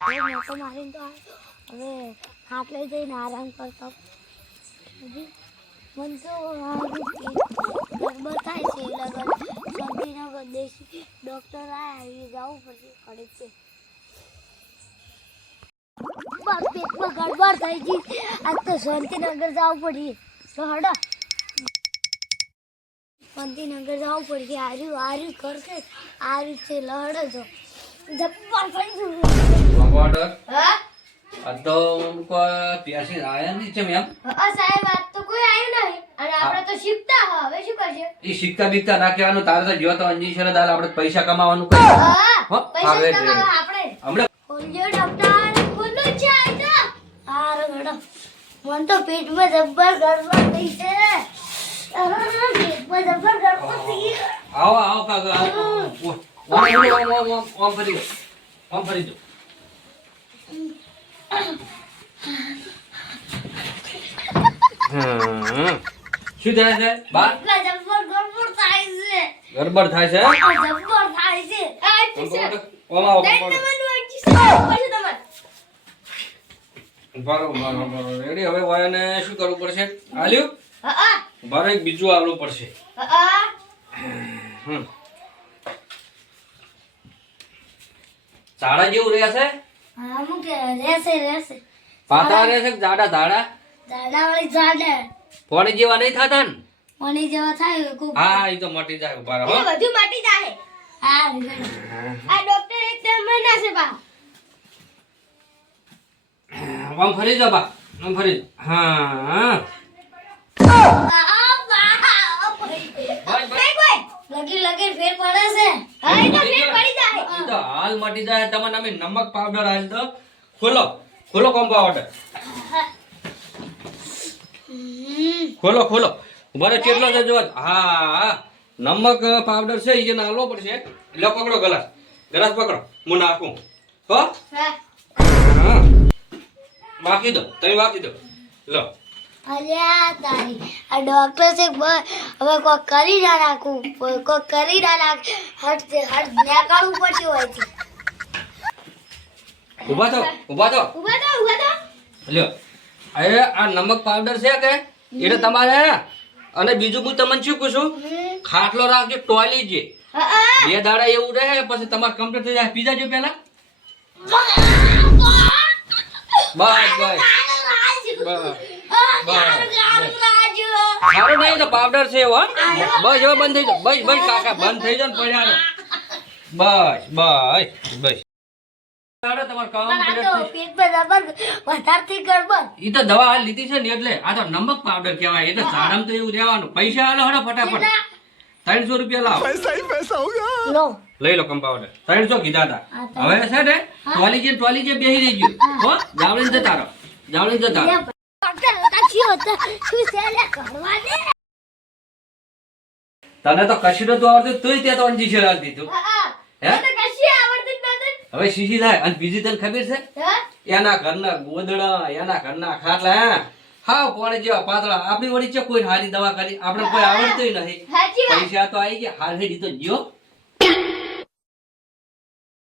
મોકો મારીને તો હવે હાથ લઈ જઈને આરામ કરતો મન તો ગરબર થાય છે લગન શાંતિનગર દેશી ડૉક્ટર આવ્યા જવું પડશે પડે છે પેટમાં ગડબડ થઈ ગઈ આજ તો શાંતિનગર જવું પડી તો હડો શાંતિનગર જવું પડશે આર્યું કરશે આર્યું છે લહડો જો જબ્બર થઈ ગયું હા આ તો ઉनको પ્યાસી આયા નહીં છે મેમ સાહેબ આજ તો કોઈ આવ્યું નહીં અને આપણે તો શીખતા હવે શું કરશે ઈ શીખતા બીખતા ના કહેવાનું તારે તો જો તો અંજી છે દાલ આપણે પૈસા કમાવાનું કઈ પૈસા કમાવા આપણે હમણે ખોલ્યો ડોક્ટર ખોલ્યો છે આ તો હારો ગડો મન તો પેટમાં જબ્બર ગડબડ થઈ છે પેટમાં જબ્બર ગડબડ થઈ આવો કાકા ઓમ ફરી દો શું થાય છે બા જબ્બર ગડબડ થાય છે ગડબડ થાય છે જબ્બર થાય છે આ ટીચર ઓમ આવો બરોબર રેડી હવે વાયને શું કરવું પડશે આલ્યું બારે એક બીજું આવવું પડશે ઝાડા જેવું રહેશે અમુક રહેશે પાતળા રહેશે કે જાડા ઝાડા દાડાવાળી જાડે પોણી જેવા નહીં થતા ને પાણી જેવા થાય ખૂબ હા એ તો મટી જાય ઉભા રહો એ બધું મટી જાય આ ડોક્ટર એકદમ મના છે બા આમ ફરી જાઓ બા આમ ફરી હા લગી ફેર પડે છે હા એ તો ફેર પડી જાય એ તો હાલ મટી જાય તમને અમે નમક પાવડર આલ દો ખોલો કમ્પાઉન્ડર ખોલો ઉભા ચેટલો છે જો હા નમક પાવડર છે એ નાખવો પડશે લો પકડો ગ્લાસ પકડો હું નાખું હો હા બાકી દો તમે બાકી દો લો અલ્યા તારી આ ડોક્ટર છે હવે કોઈ કરી ના નાખું કોઈ કરી ના નાખ હટ નેકાળવું પડશે હોય છે ઉભા થો લ્યો હવે આ નમક પાવડર છે કે એટલે તમારે અને બીજું હું તમને શું પૂછું ખાટલો રાખજો ટોયલી જે 2 દાડા એવું રહે પછી તમારે કમ્પ્લીટ થઈ જાય પીજા જો પેલા સારું નહીં તો પાવડર છે હો બસ હવે બંધ થઈ જાઓ બસ કાકા બંધ થઈ જાઓ ને પડ્યા બસ ઈ તો દવા હાલ લીધી છે ને એટલે આ તો નમક પાવડર કહેવાય એટલે સારામાં તો એવું રહેવાનું પૈસા હાલો હડો ફટાફટ 300 રૂપિયા લાવો લઈ લો કમ્પાઉન્ડર 300 કીધા હતા હવે છે ને ટોલી જે બેહી રહી ગયું હો જાવડીને જતા રહો તને તો કશું નતું આવડતું તોય ત્યાં તો અંજી છે દીધું હે હવે શીશી થાય અને બીજી તને ખબર છે એના ઘરના ગોદડા એના ઘરના ખાટલા હા પોણે જેવા પાતળા આપણી વળી છે કોઈ હારી દવા કરી આપણે કોઈ આવડતું નહીં પૈસા તો આવી ગયા હાર હેડી તો ગયો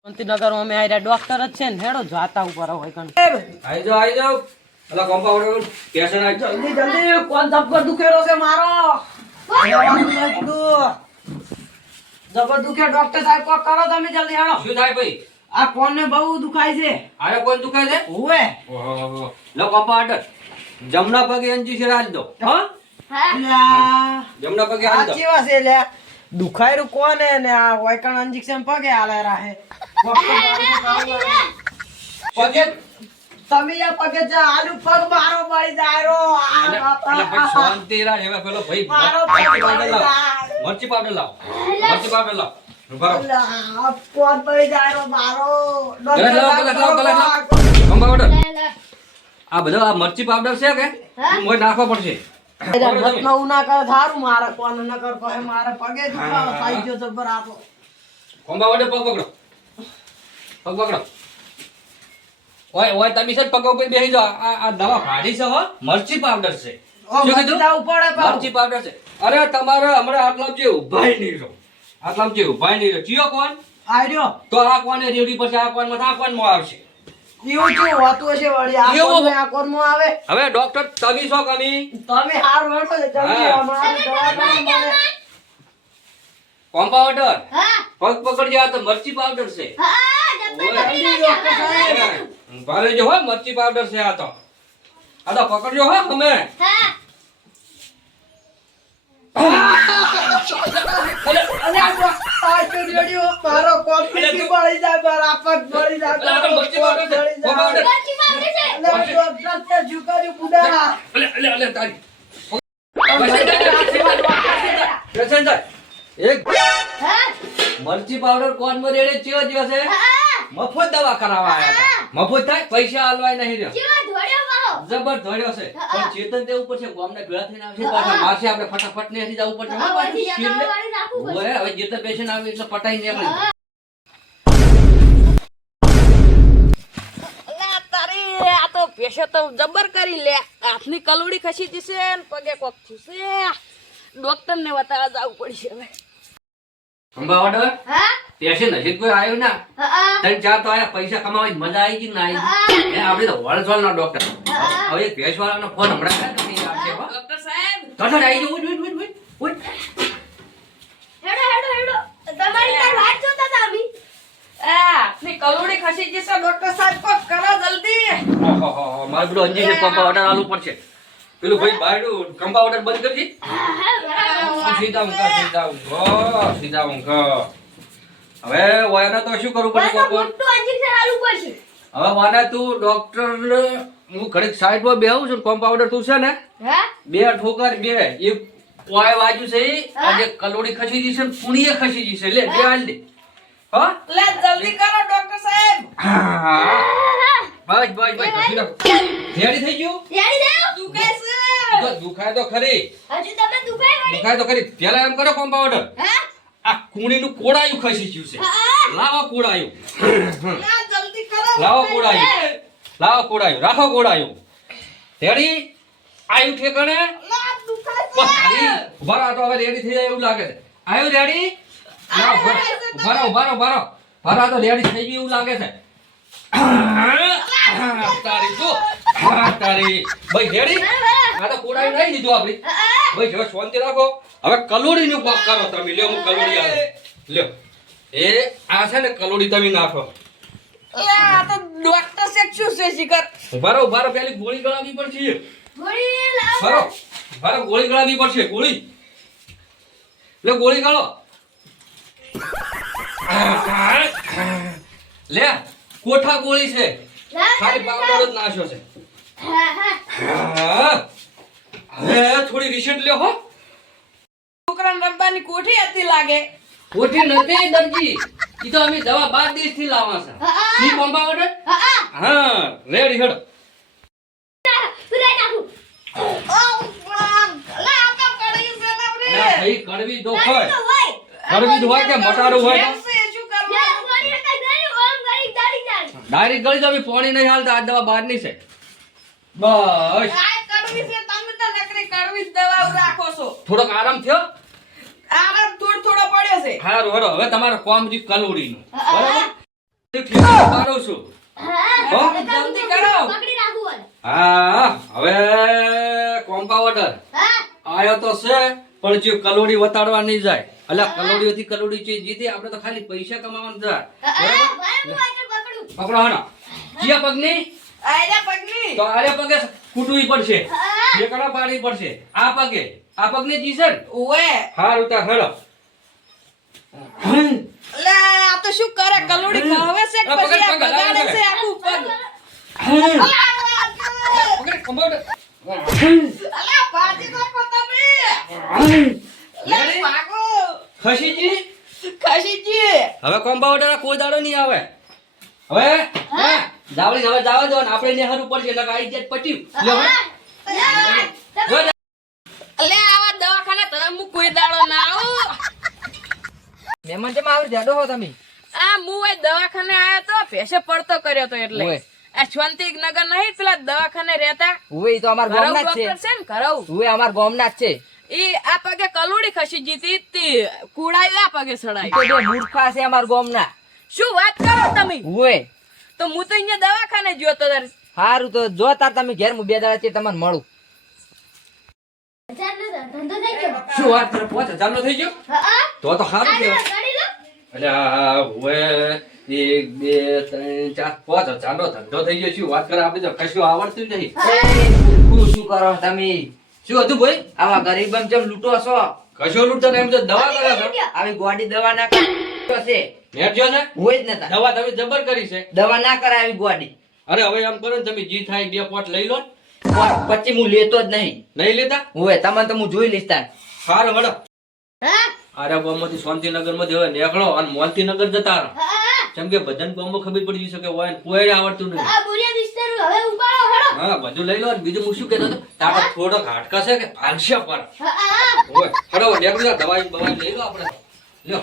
શાંતિનગર અમે આયા ડોક્ટર જ છે ને હેડો જાતા ઉપર હોય કણ આઈ જાઓ અલા કમ્પાઉન્ડર પેશન્ટ આઈ જલ્દી કોણ ધબકર દુખેરો છે મારો જબર દુખે ડોક્ટર સાહેબ કો કરો તમે જલ્દી હેડો શું થાય ભાઈ આ કોણ ને બહુ દુખાય છે આરે કોણ દુખાય છે ઓવે ઓહો લો કમ્પાઉન્ડર જમણા પગે અંજી છે રાજ દો હા જમણા પગે હાલ દો સાચી વાત છે લે દુખાયરું કોને ને આ વાયકણ ઇન્જેક્શન પગે આલે રાહે પગે તમે યા પગે જા આલુ પગ મારો મળી જાય રો અલા ભાઈ શાંતિ રાખ હવે પેલો ભાઈ મરચી પાવડર લાવો ઉભા રહો કોણ પડી જાય રો મારો ગલત લાવો કમ્પાઉન્ડર આ બધો આ મરચી પાવડર છે કે મોય નાખવો પડશે નવું ના કરે થારું મારે કોણ ન કર કોઈ મારે પગે દુખાવો થઈ ગયો જબર આપો કમ્પાઉન્ડર પગ પકડો ઓય તમે છે પગ ઉપર બેહી જાઓ આ દવા ભારી છે હો મરચી પાવડર છે શું કીધું મરચી પાવડર છે અરે તમારે હમણાં આટલામ જે ઉભાઈ નહીં રહ્યો ચિયો કોણ આર્યો તો આ કોને રેડી પછી આ કોણ માં આવશે એવું શું હોતું હશે વળી? આ એવું. કોણ ને આ કોણમાં આવે? હવે ડોક્ટર તમે શું કમી તમે હાર વળો ને જલ્દી હા. અમારે દવાખાને મળે. કોમ્પાઉન્ડર હા પગ પકડજો આ તો મરચી પાવડર છે હા જબ્બર ઓય. પકડી રાખ્યા. ભારે જો હો મરચી પાવડર છે આ તો પકડજો હો તમે હા અરે આ તો રેડિયો મારો કોપ પીટી બળી જાય, મારા પગ બળી જાય, અલા, આ તો મરચી પાવડર છે. બળી જાય. પાવડર. મરચી પાવડર છે. અલા, ડોક્ટર તે ઝુકારી બુડા. અલે તારી પેશન્ટ એક હા મરચી પાવડર કોણ માં રેડે ચેવો જેવો છે હા મફત દવા કરાવવા આયા હતા મફત થાય પૈસા આલવાય નહીં રહ્યો કેવા ધોળ્યો વાહો. જબર ધોડ્યો છે પણ ચેતન તે ઉપર છે ગામને ભેળા થઈને આવશે પાછા મારશે આપણે ફટાફટ ને હજી જવું પડશે હો હા, પાછું બધી સ્પીડ જગ્યાઓ ને. વાળી રાખવું પડશે. ઓય, હવે જેટલા પેશન્ટ આવે એટલે પટાઈ ને આપણે હા. અલા, તારી આ તો પેશે તો જબર કરી લે. હાથની કલુડી ખસી જશે ને પગે કોક થશે. ડોક્ટર ને બતાવવા જવું પડશે હવે. ખંભા ઓર્ડર હા પેશન્ટ હજી કોઈ આવ્યું ના હા ત્રણ ચાર તો આયા પૈસા કમાવાની મજા આવી ગઈ ને ના આવી ગઈ? આપણે તો વળસવાળ નો ડોક્ટર હવે એક ભેંસવાળાનો ફોન હમણાં કર્યો નહીં આવશે હો. ડોક્ટર સાહેબ તરત આવી જાઓ, ઉઠ, ઉઠ, ઉઠ, ઉઠ. હેડો હેડો હેડો તમારી તાર વાત જોતા હતા અમે. આ હાથની કલુડી ખસી જશે. ડોક્ટર સાહેબ કોક કરો જલ્દી. ઓહોહો, મારે પેલું અંજીને કમ્પાઉન્ડર આલવું પડશે. પેલું ભાઈ બહારનું કમ્પાઉન્ડર બંધ કરજી. સીધા ઊંઘો, સીધા ઊંઘો. હવે વાયના તો શું કરવું પડે બસ કોકો? મોટું injection આલવું પડશે. હવે વાના તું ડોક્ટર હું ઘડીક સાઈડમાં બેહું છું ને કમ્પાઉન્ડર તું છે ને હા બે ઠોકર બે એક પોય વાજુ છે ઈ, આજે કલોડી ખસી જશે ને પુણીએ ખસી જશે લે બે હાલ દે હા લે જલ્દી કરો ડોક્ટર સાહેબ. બસ બસ બસ ખસી નાખ. રેડી થઈ ગયું રેડી દેવ. દુખે છે. તો દુખાય તો ખરી હજુ તમે દુખાય વળી. દુખાય તો ખરી પેલા એમ કરો કમ્પાઉન્ડર હા આ કુણીનું કોડાયું ખસી ગયું છે હા લાવો કોડાયું લે જલ્દી કરો. લાવો કોડાયું લાવો કોડાયું રાખો કોડાયું રેડી આયુ ઠેકાણે લા દુખે છે. બસ હારી. ઉભા રહો, આ તો હવે રેડી થઈ જાય એવું લાગે છે આયુ રેડી ના ઉભા રહો, ઉભા રહો, ઉભા રહો. ઉભા રહો, આ તો રેડી થઈ ગયું એવું લાગે છે તારી જો તારી ભાઈ રેડી આ તો કોડાયું નહીં દીધું આપડી ભાઈ જો શાંતિ રાખો હવે કલોડીનું પાક કરો તમે લ્યો હું કલોડી આલું લ્યો એ આ છે ને કલોડી તમે નાખો લે આ તો ડોક્ટર સાહેબ શું છે શિખર. ઉભા રહો પેલી ગોળી ગળાવી પડશે ગોળી લાવ. બરો ગોળી ગળાવી પડશે ગોળી લે ગોળી ગળો લે કોઠા ગોળી છે ખાલી પાવડર જ નાખ્યો છે હા હા હા. હવે થોડી રિસેટ લ્યો હો છોકરાને રમવાની કોઠી હતી લાગે. કોઠી નથી દરજી ઈ તો અમે દવા 12 દિવસ થી લાવવા છે હા. સી કોમ્પાઉન્ડર હા હા રેડી હેડો પુરાઈ નાખું. લે આ તો કડી છે ને રે. અરે ભાઈ કડવી તો હોય તો હોય. કડવી તો હોય કે મટારું હોય તો કેમ છે? શું જે કરવાનું? ગોળી હતા ગયું ઓમ ગળી દાડી જાય. ડાયરેક્ટ ગળી તો અમે પાણી નહીં હાલતા આ દવા 12 ની છે બસ આ કડવી છે. તમે તો નકરી કડવી જ દવાઓ રાખો છો. થોડોક આરામ થયો આરામ થોડો પડ્યો છે. હારું હેડો હવે તમારે કોમ જી કલોડીનું હા. બરાબર ઠીક પાડું છું હા હો? જલ્દી કરો. પકડી રાખું વળી. હા હવે કોમ્પાઉન્ડર હા આયો તો છે પણ જે કલોડી વતાડવા નહીં જાય અલા કલોડીઓથી કલોડી છે જીતે આપણે તો ખાલી પૈસા કમાવાનું જાય હા ભાઈ હું આગળ પકડું. પકડો હનો કયા પગની આયરા પગની. તો આરે પગે કૂટવી પડશે હા ઠેકાણા પાડવી પડશે આ પગને જીસે ને ઓએ. હારું તા હેડો લે આ તો શું કરે કલુડી ખાવે છે કે અરે પકડ, પછી આ પકડ, બગાડે પકડ. છે આખું પગ. પકડ કમ્પાઉન્ડર અલા ભાજી નાખો તમે. લે ભાગો. ખસીજી ખસીજી. હવે કોમ્પાઉન્ડર કોઈ દાડો નહીં આવે હવે હા જાવડી હવે જવા દો ને આપણે ને હારું પડશે એટલે આઈ જાય પટ્યું લ્યો હવે. જો જા. લે આવા દવાખાને તમે કોઈ દાડો ના આવું. મહેમાન જેમ આવી જાડો હો તમે. આ હું એ દવાખાને આયો તો ભેંસે પડતો કર્યો તો એટલે ઓય. આ શાંતિક નગર નહીં પેલા દવાખાને રહેતા ઉવે તો અમાર ઘરવ ગામના જ ડોક્ટર છે. છે ને ઘરવ. ઉવે અમાર ગામના જ છે. ઈ આ પગે કલુડી ખસી જીતી તી કુડાયું આ પગે ઈ સડાય. તો બે મૂર્ખા છે અમાર ગામના. શું વાત કરો તમે? ઉવે તો હું તો અહીંયા દવાખાને ગયો તો તારે. સારું તો જો તાર તમે ઘેર હું 2 દાડાથી તમને મળું. ધંધો થઈ ગયો. શું વાત કરે 5000 નો થઈ ગયો હા તો સારું કહેવાય. ગાડી લો. એટલે આ હવે 1 2 3 4 5000 નો ધંધો થઈ ગયો. શું વાત કરે, આપણે તો કશું આવડતું જ નહીં. શું કરો તમે? શું હતું ભાઈ? આવા ગરીબમ જેમ લૂંટો છો? કશું લૂંટતા નહીં, એમ તો દવા કરે છે. આવી ગોડી દવા ના કરે છે. નેટ જો ને, હોય જ નતા. દવા તમે જબર કરી છે. દવા ના કરે આવી ગોડી. અરે હવે એમ કરો ને, તમે જી થાય 2 પોટ લઈ લો ને. પછી હું લેતો જ નહીં. નહીં લેતા? હોય તમને તો હું જોઈ લઈશ તાર. સારું વડો. હા અરે ગામમાંથી શાંતિનગર માંથી હવે નીકળો અને મોંતીનગર જતા રહો. હા જેમ કે બધાને ગામમાં ખબર પડી જશે કે હોય કોઈ આવડતું નહીં. આ બુરિયા વિસ્તાર હવે ઉપાડો હળો. હા બધું લઈ લો. અને બીજું હું શું કહેતો હતો, તારા થોડોક હાડકા છે કે ભાગશે પર હા હોય હડો નીકળો, દવાઈ બવાઈ લઈ લો આપણે. લ્યો